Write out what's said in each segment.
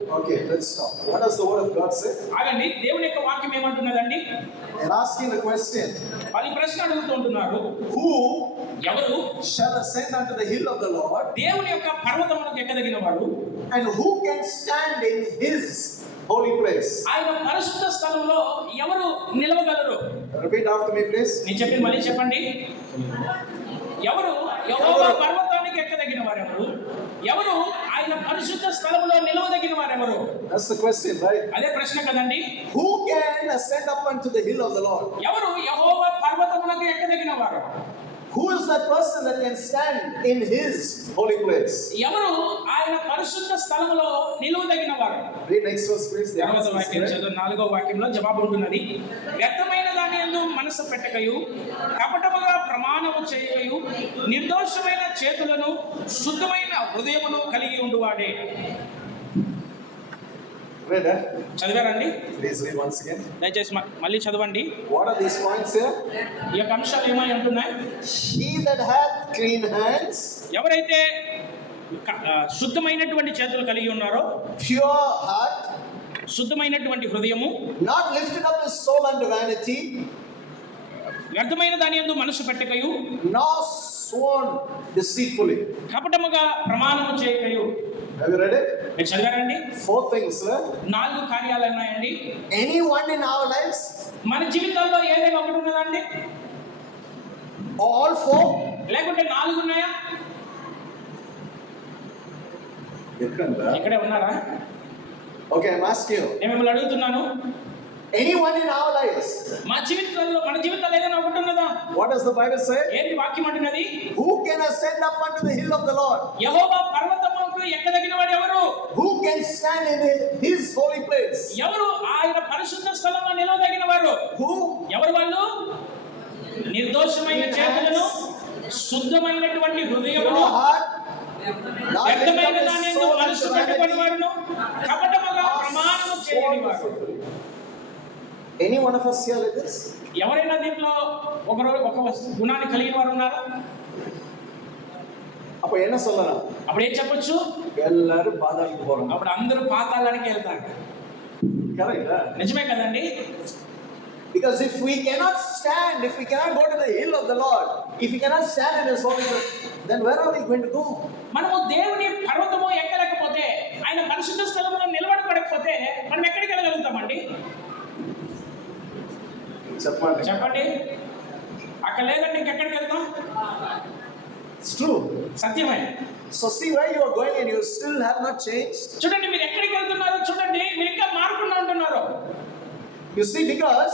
Okay, let's stop. What does the word of God say? ఆగండి దేవుని యొక్క వాక్యం ఏమంటున్నదండి They're asking the question వాళ్ళు ఈ ప్రశ్న అడుగుతూ ఉంటున్నారు Who ఎవరు shall ascend unto the hill of the Lord, దేవుని యొక్క పర్వతములకు ఎక్కదగిన వాడు and who can stand in his holy place? ఆయన పరిశుద్ధ స్థలంలో ఎవరు నిలవగలరు Repeat after me, please. నేను చెప్పి మళ్ళీ చెప్పండి ఎవరు యెహోవా పర్వతానికి ఎక్కదగిన వారెవరు ఎవరు పరిశుద్ధ స్థలంలో నిలవదగిన వారెవరు That's the question, right? అదే ప్రశ్న కదండి Who can ascend up unto the hill of the Lord? ఎవరు యెహోవా పర్వతములకు ఎక్కదగిన వారు Who is that person that can stand in his holy place? ఎవరు ఆయన పరిశుద్ధ స్థలంలో నిలువదగిన వారు Read next verse, please. తర్వాత వాక్యం. చదువు నాలుగో వాక్యంలో జవాబు ఉంటున్నది వ్యర్థమైన దాని ఎందు మనసు పెట్టకయు కపటముగా మానవ చేయు నిర్దోషమైన చేతులను శుద్ధమైన హృదయమును కలిగి ఉండువాడే. ఎవరైతే శుద్ధమైనటువంటి చేతులు కలిగి ఉన్నారో ప్యూర్ హార్ట్ శుద్ధమైనటువంటి హృదయము not lifted up soul and వ్యర్థమైన దాని ఎందు మనసు పెట్టకయు. Nor sworn deceitfully. కపటముగా ప్రమాణము చేయకయు. Have you read it? మీరు చదివారండి? Things, sir. నాలుగు కార్యాలు ఉన్నాయండి. Anyone in our lives, మన జీవితాల్లో ఏదైనా ఒకటి ఉన్నదండి all four, లేకుంటే నాలుగు ఉన్నాయా? ఇక్కడే ఉన్నారా? Okay, I'm asking you. నేను మిమ్మల్ని అడుగుతున్నాను. Anyone in our lives, మా జీవితాల్లో మన జీవితాల్లో ఏదైనా ఒకటి ఉన్నదా what does the Bible say? ఏంటి వాక్యం అంటున్నది Who can ascend up unto the hill of the Lord? యహోవా పర్వతముకు ఎక్కదగిన వాడు ఎవరు Who can stand in his holy place? ఎవరు ఆయన పరిశుద్ధ స్థలంలో నిలవదగిన వారు Who? ఎవరు వాళ్ళు నిర్దోషమైన చేతులను శుద్ధమైనటువంటి హృదయమును up దాని మనసు vanity, వాడును కపటముగా nor ప్రమాణము sworn చేయని వారు deceitfully. Any one of us here this ఎవరైనా దీంట్లో ఒక ఒక గుణాన్ని కలిగిన వారు ఉన్నారా? అప్పుడు ఏనా సొల్లరా అప్పుడు ఏం చెప్పొచ్చు? ఎల్లరూ పాతాళానికి పోరు అప్పుడు అందరూ పాతాళానికి వెళ్తారు. కరెక్ట్ నిజమే కదండి? Because if we cannot stand, if we cannot go to the మనము దేవుని పర్వతము చెప్పండి చెప్పండి అక్కడ లేదంటే ఇంకెక్కడికి వెళ్తాం It's true. సత్యమే So see where you are going and you still have not changed. చూడండి మీరు ఎక్కడికి వెళ్తున్నారో చూడండి మీరు ఇంకా మారకుండా ఉంటున్నారు You see, because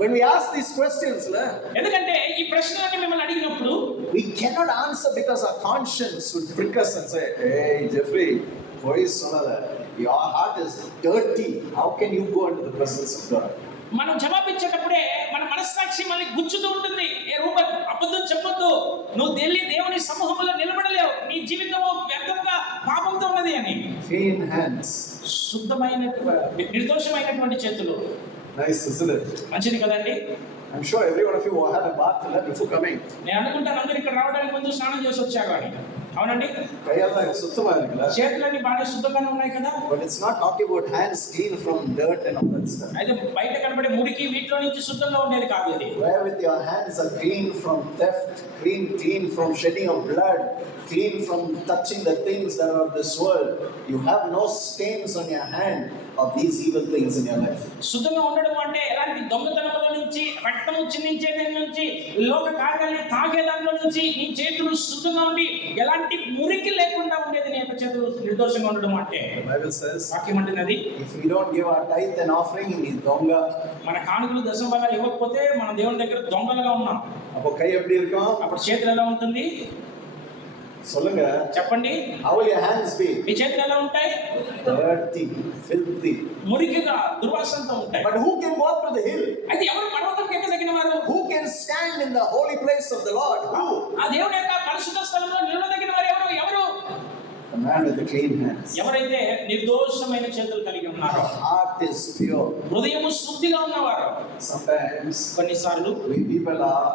when we ask these questions, la, ఎందుకంటే ఈ ప్రశ్నలన్నీ మిమ్మల్ని అడిగినప్పుడు we cannot answer because our conscience would prick us and say, Hey, Jeffrey, voice sonada, your heart is dirty. How can you go into the presence of God? మనం జవాబిచ్చేటప్పుడే మన మనస్సాక్షి మనకి గుచ్చుతూ ఉంటుంది. ఏ రూప? అబద్ధం చెప్పొద్దు. నువ్వు వెళ్ళి దేవుని సమూహంలో నిలబడలేవు. నీ జీవితము వ్యర్థంగా పాపంతో ఉన్నది అని. శుద్ధమైన నిర్దోషమైనటువంటి చేతులు? మంచిది కదండి? I'm sure every one of you will have a bath before coming. నేను అనుకుంటాను అందరు ఇక్కడ రావడానికి ముందు స్నానం చేసి వచ్చారు అని. అవునండి. చేతులన్నీ బాగా శుద్ధంగానే ఉన్నాయి కదా? But it's not talk about hands clean from dirt and all that stuff అయితే బయట కనబడే మురికి వీటిలో నుంచి శుద్ధంగా ఉండేది కాదు ఇది. Where with your hands are clean from theft clean clean from shedding of blood clean from touching the things that are of this world. You have no stains on your hand of these evil things in your life. శుద్ధంగా ఉండడం అంటే ఎలాంటి దొంగతనముల నుంచి రక్తం చిందించే దాని నుంచి లోక కార్యాలని తాగే దాంట్లో నుంచి నీ చేతులు శుద్ధంగా ఉండి ఎలాంటి మురికి లేకుండా ఉండేది నీ యొక్క చేతులు నిర్దోషంగా ఉండడం అంటే? బైబిల్ says వాక్యం అంటున్నది if we don't give our tithe and offering in దొంగ. మన కానుకలు దశభాగాలు ఇవ్వకపోతే మన దేవుని దగ్గర దొంగలుగా ఉన్నాం. అప్పుడు కై ఎప్పుడు ఇరుకం? అప్పుడు చేతులు ఎలా ఉంటుంది? சொல்லுங்க చెప్పండి how will your hands be మీ చేతులు ఎలా ఉంటాయి dirty filthy మురికిగా దుర్వాసనతో ఉంటాయి but who can go up to the hill అయితే ఎవరు పర్వతం ఎక్కదగిన వారు who can stand in the holy place of the lord who ఆ దేవుని యొక్క పరిశుద్ధ స్థలంలో నిలవదగిన వారు ఎవరు ఎవరు the man with the clean hands ఎవరైతే నిర్దోషమైన చేతులు కలిగి ఉన్నారో heart is pure హృదయము శుద్ధిగా ఉన్నవారు sometimes కొన్నిసార్లు we people are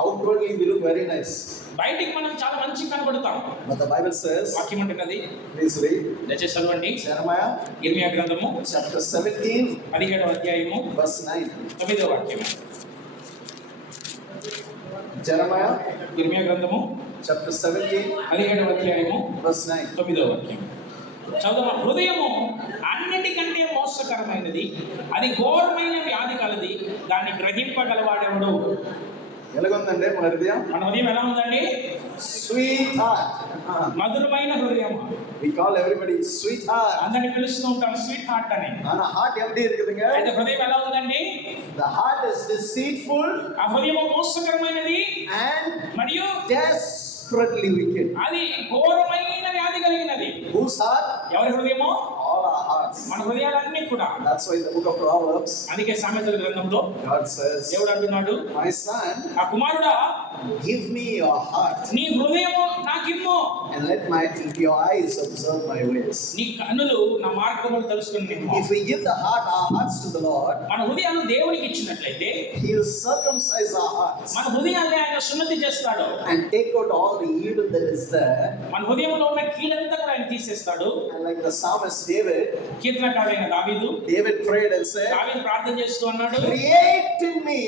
outwardly we look very nice బయటికి మనం చాలా మంచి కనబడతాం. But the Bible says, వాక్యం అంటున్నది please read. దయచేసి చదవండి. Jeremiah ఇర్మియా గ్రంథము chapter 17, పదిహేడవ అధ్యాయము verse 9. తొమ్మిదవ వాక్యం. Jeremiah ఇర్మియా గ్రంథము chapter 17, పదిహేడవ అధ్యాయము verse 9. తొమ్మిదవ వాక్యం. చదువు హృదయము అన్నిటికంటే మోసకరమైనది అది ఘోరమైన వ్యాధి కలది దాన్ని గ్రహింపగలవాడెవడు? ఎలాగుందండి మన హృదయం మన హృదయం ఎలా ఉందండి స్వీట్ హార్ట్ మధురమైన హృదయం we call everybody sweetheart అందరిని పిలుస్తూ ఉంటాం స్వీట్ హార్ట్ అని ஆனா ஹார்ட் எப்படி இருக்குதுங்க అయితే హృదయం ఎలా ఉందండి the heart is deceitful ఆ హృదయం మోసకరమైనది and మరియు desperately wicked అది ఘోరమైన వ్యాధి కలిగినది whose heart ఎవరి హృదయమో all our hearts మన హృదయాలన్నీ కూడా that's why in the book of proverbs అందుకే సామెతల గ్రంథంలో god says దేవుడు అంటున్నాడు my son ఆ కుమారుడా give me your heart నీ హృదయము నాకిమ్ము and let my your eyes observe my ways నీ కన్నులు నా మార్గములు తెలుసుకుని నిమ్ము if we give the heart our hearts to the lord మన హృదయాలు దేవునికి ఇచ్చినట్లయితే he will circumcise our hearts మన హృదయాన్ని ఆయన సున్నతి చేస్తాడు and take out all the evil that is there మన హృదయంలో ఉన్న కీడంతా కూడా ఆయన తీసేస్తాడు and like the psalmist david కీర్తనకారైన దావీదు david prayed and said దావీదు ప్రార్థన చేస్తూ అన్నాడు in me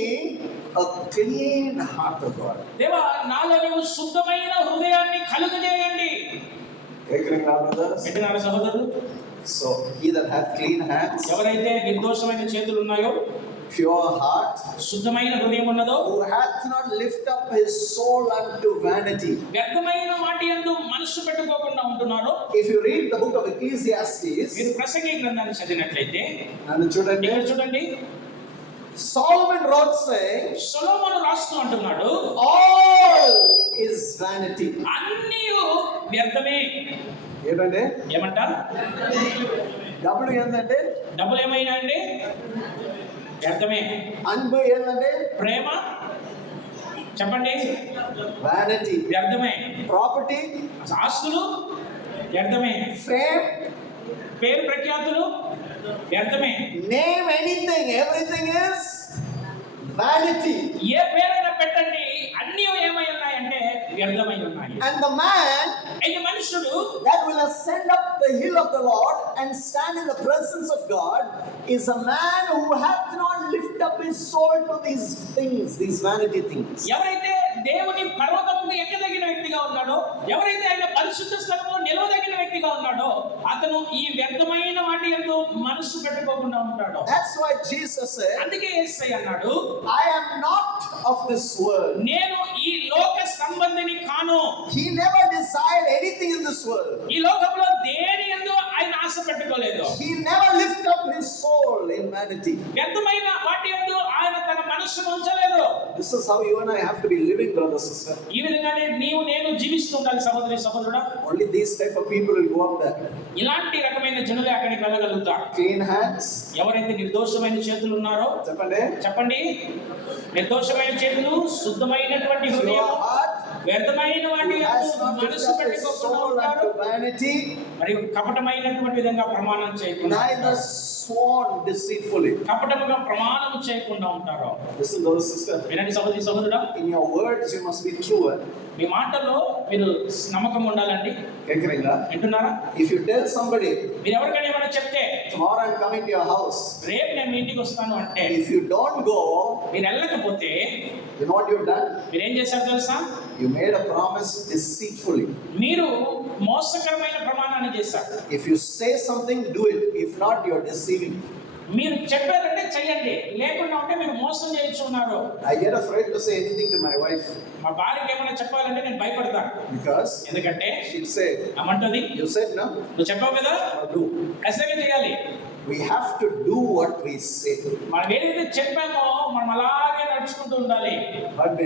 a clean heart, O God. దేవా నాలో నీవు శుద్ధమైన హృదయాన్ని కలుగజేయండి? పెట్టినారు సహోదరులు So, he that hath clean hands, ఎవరైతే నిర్దోషమైన చేతులు ఉన్నాయో pure heart, శుద్ధమైన హృదయం ఉన్నదో? who hath not lift up his soul unto vanity. వ్యర్థమైన వాటి యందు మనస్సు పెట్టుకోకుండా ఉంటున్నారో If you read the book of Ecclesiastes, మీరు ప్రసంగి గ్రంథాన్ని చదివినట్లయితే and చూడండి, ఇక్కడ చూడండి. Solomon wrote saying, సొలొమోను రాస్తూ అంటున్నాడు all is vanity. అన్నీ వ్యర్థమే. ఏంటంటే ఏమంటారు? డబ్బులు ఏంటంటే డబ్బులు ఏమైనా అండి? వ్యర్థమే అన్బు ఏంటంటే? ప్రేమ. చెప్పండి. Vanity. వ్యర్థమే. Property, ఆస్తులు. వ్యర్థమే. Fame, పేరు ప్రఖ్యాతులు. వ్యర్థమే. Name anything, everything is vanity. ఏ పేరైనా పెట్టండి. అన్నీ ఏమై ఉన్నాయంటే వ్యర్థమై ఉన్నాయి. And the man అయితే మనుషుడు will ascend up the hill of the Lord and stand in the presence of God is a man who hath not lifted up his soul to these things, these vanity things. ఎవరైతే దేవుని పర్వతం ఎక్కదగిన వ్యక్తిగా ఉన్నాడో ఎవరైతే ఆయన పరిశుద్ధ స్థలంలో నిలవదగిన వ్యక్తిగా ఉన్నాడో అతను ఈ వ్యర్థమైన వాటి ఎందు మనస్సు పెట్టుకోకుండా ఉంటాడు why Jesus said, అందుకే యేసయ్య అన్నాడు I am not of this world. నేను ఈ లోక సంబంధిని కాను He never desired anything in this world. ఈ లోకంలో దేని ఎందు ఆయన ఆశ పెట్టుకోలేదు He never lifted up his soul in vanity. వ్యర్థమైన వాటి ఎందు ఆయన తన మనస్సును This is how you and I have to be living, brother, sister. ఈ విధంగానే నీవు నేను జీవిస్తుండాలి సహోదరి సహోదరుడా Only these type of people will go up there. ఇలాంటి రకమైన జనులే అక్కడికి వెళ్ళగలుగుతారు Clean hands. ఎవరైతే నిర్దోషమైన చేతులు ఉన్నారో చెప్పండి చెప్పండి నిర్దోషమైన చేతులు శుద్ధమైనటువంటి హృదయం. వ్యర్థమైన వాటి మనసు పెట్టుకోకుండా ఉంటారు మరియు కపటమైనటువంటి విధంగా ప్రమాణం చేయకుండా sworn deceitfully. కపటముగా ప్రమాణం చేయకుండా ఉంటారు Listen, brother, sister. వినండి సహోదరి సహోదరుడా In your words, you must be true. eh? మీ మాటల్లో మీరు నమ్మకం ఉండాలండి కేకరింగా? వింటున్నారా If you tell somebody, మీరు ఎవరికైనా ఏమైనా చెప్తే tomorrow I'm coming to your house, రేపు నేను మీ ఇంటికి వస్తాను అంటే if you don't go, మీరు వెళ్ళకపోతే you know what you've done? మీరు ఏం చేశారు తెలుసా You made a promise deceitfully. మీరు మోసకరమైన ప్రమాణాన్ని చేశారు If you say something, do it. Not your deceiving మీరు చెప్పారంటే చేయండి లేకుండా ఉంటే మీరు మోసం చేయొచ్చు ఉన్నారు I get afraid to say anything to my wife మా భార్యకి ఏమైనా చెప్పాలంటే నేను భయపడతాను. బికాజ్ ఎందుకంటే షీ విల్ సే అమంటది యు సేడ్ నో ను చెప్పావు కదా? డు కసమే చేయాలి. We have to do what we say మనం ఏదైతే చెప్పామో మనం అలాగే నడుచుకుంటూ ఉండాలి. బట్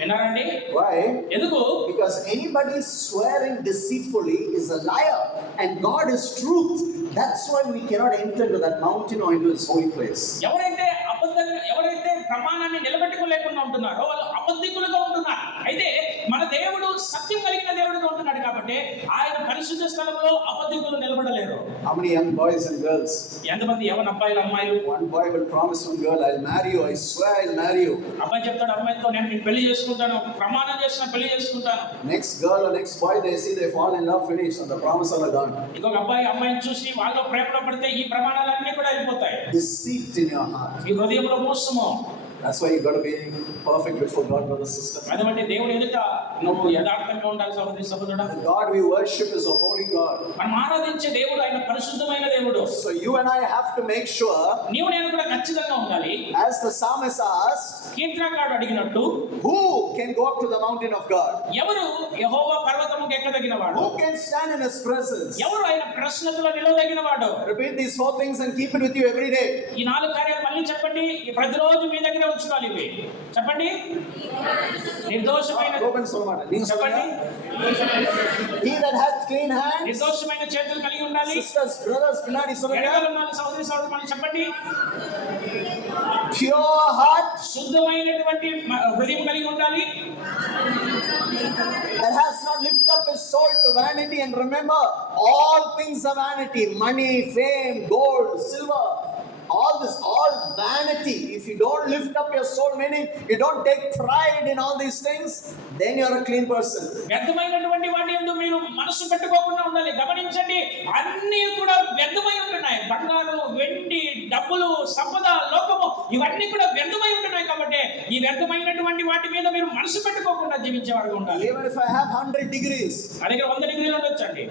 వినారండి వై ఎందుకు? Because anybody swearing deceitfully is a liar and God is truth That's why we cannot enter into that mountain or into His holy place. ఎవరైతే అబద్ధ ఎవరైతే ప్రమాణాన్ని నిలబెట్టుకోలేకుండా ఉంటున్నారో వాళ్ళు అబద్ధికులుగా ఉంటున్నారు అయితే మన దేవుడు సత్యం కలిగిన దేవుడుగా ఉంటున్నాడు కాబట్టి ఆయన పరిశుద్ధ స్థలంలో అబద్ధికులు నిలబడలేరు How many young boys and girls? ఎంతమంది ఎవరి అబ్బాయిలు అమ్మాయిలు One boy will promise one girl, I'll marry you, I swear I'll marry you. అబ్బాయి చెప్తాడు అమ్మాయితో నేను నేను పెళ్ళి చేసుకుంటాను ప్రమాణం చేసిన పెళ్ళి చేసుకుంటాను Next girl or next boy, they see they fall in love, finish, and the promise all are gone. ఇంకొక అబ్బాయి అమ్మాయిని చూసి వాళ్ళు ప్రేమలో పడితే ఈ ప్రమాణాలన్నీ కూడా అయిపోతాయి Deceit in your heart. ఈ livro, Augusto Mão. That's why you got to be perfect before God, brother, sister. అటువంటి దేవుడు ఎదుట నువ్వు యథార్థంగా ఉండాలి సహోదరి సహోదరుడా The God we worship is a holy God. మనం ఆరాధించే దేవుడు ఆయన పరిశుద్ధమైన దేవుడు So you and I have to make sure, నీవు నేను కూడా ఖచ్చితంగా ఉండాలి as the psalmist asked, కీర్తనకాడు అడిగినట్టు who can go up to the mountain of God? ఎవరు యహోవా పర్వతముకి ఎక్కదగిన వాడు Who can stand in his presence? ఎవరు ఆయన ప్రశ్నలో నిలవదగిన వాడు Repeat these four things and keep it with you every day. ఈ నాలుగు కార్యాలు మళ్ళీ చెప్పండి ప్రతిరోజు మీ దగ్గర ఉంచుకోవాలి ఇవి చెప్పండి నిర్దోషమైన. చెప్పండి He that hath clean hands, నిర్దోషమైన చేతులు కలిగి ఉండాలి sisters, brothers, Pinadi ఎడగలు సహోదరి సహోదరు మళ్ళీ చెప్పండి pure heart, శుద్ధమైనటువంటి మ- హృదయం కలిగి ఉండాలి that has not lifted up his soul to vanity. And remember, all things are vanity money, fame, gold, silver. Vanity. If you don't lift up your soul, meaning you don't take pride in all these things, then you're a clean person. వ్యర్థమైనటువంటి వాటి ఎందు మీరు మనసు పెట్టుకోకుండా ఉండాలి. గమనించండి అన్నీ కూడా వ్యర్థమై ఉంటున్నాయి. బంగారు వెండి డబ్బులు సంపద లోకము ఇవన్నీ కూడా వ్యర్థమై ఉంటున్నాయి కాబట్టి ఈ వ్యర్థమైనటువంటి వాటి మీద మీరు మనసు పెట్టుకోకుండా జీవించేవారు ఉండాలి. Even if I have 100 degrees, నా దగ్గర వంద డిగ్రీలు ఉండొచ్చండి.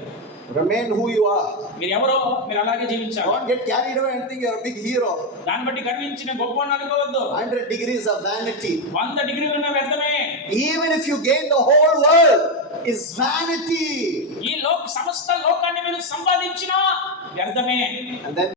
Remain who you are. మీరు ఎవరో మీరు అలాగే జీవించాలి Don't get carried away and think you're a big hero. దాన్ని బట్టి గర్వించిన గొప్ప అనుకోవద్దు 100 degrees of vanity. వంద డిగ్రీలు ఉన్న వ్యర్థమే Even if you gain the whole world, is vanity. ఈ లోక సమస్త లోకాన్ని మీరు సంపాదించినా వ్యర్థమే And then